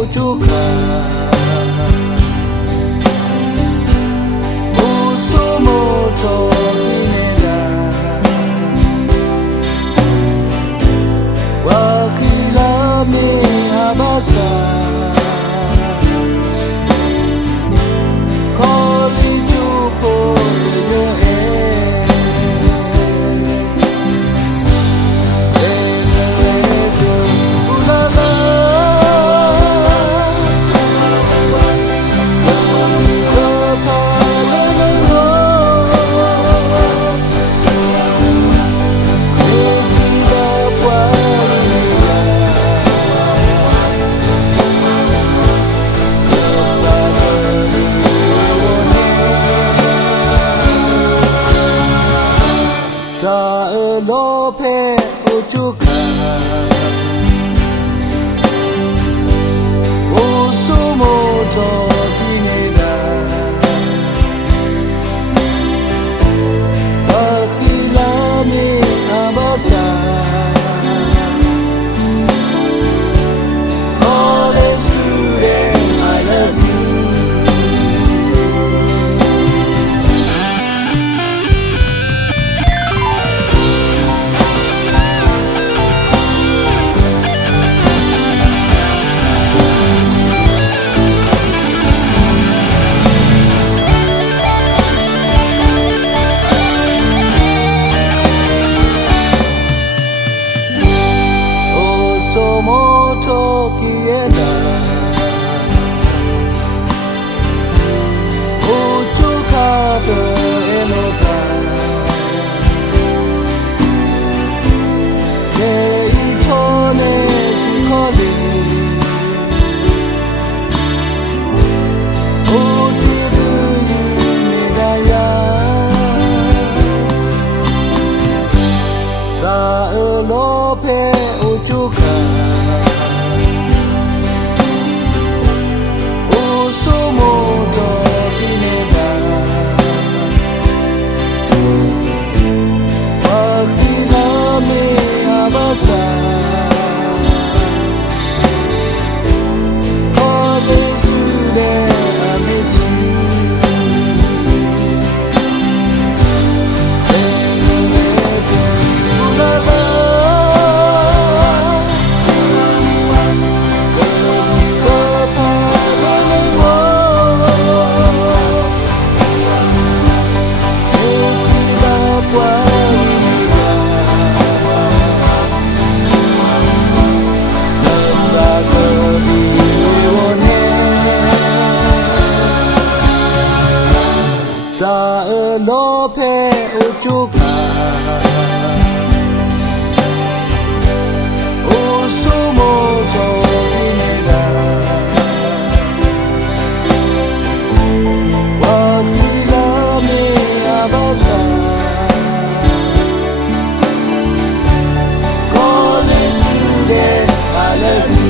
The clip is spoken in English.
ujuka usumoto kinera wakila mi abasa koli jupo yo Lope ujuka usumoto kinera wakila mi abasa college student I love you. Moto kienda ujuka to enoka ke itone sikoli utiru nidaya sa lope ujuka usumoto kinera wakila mi abasa college student I miss you. Sa lope ujuka usumoto kinera wakila mi abasa college student I love you.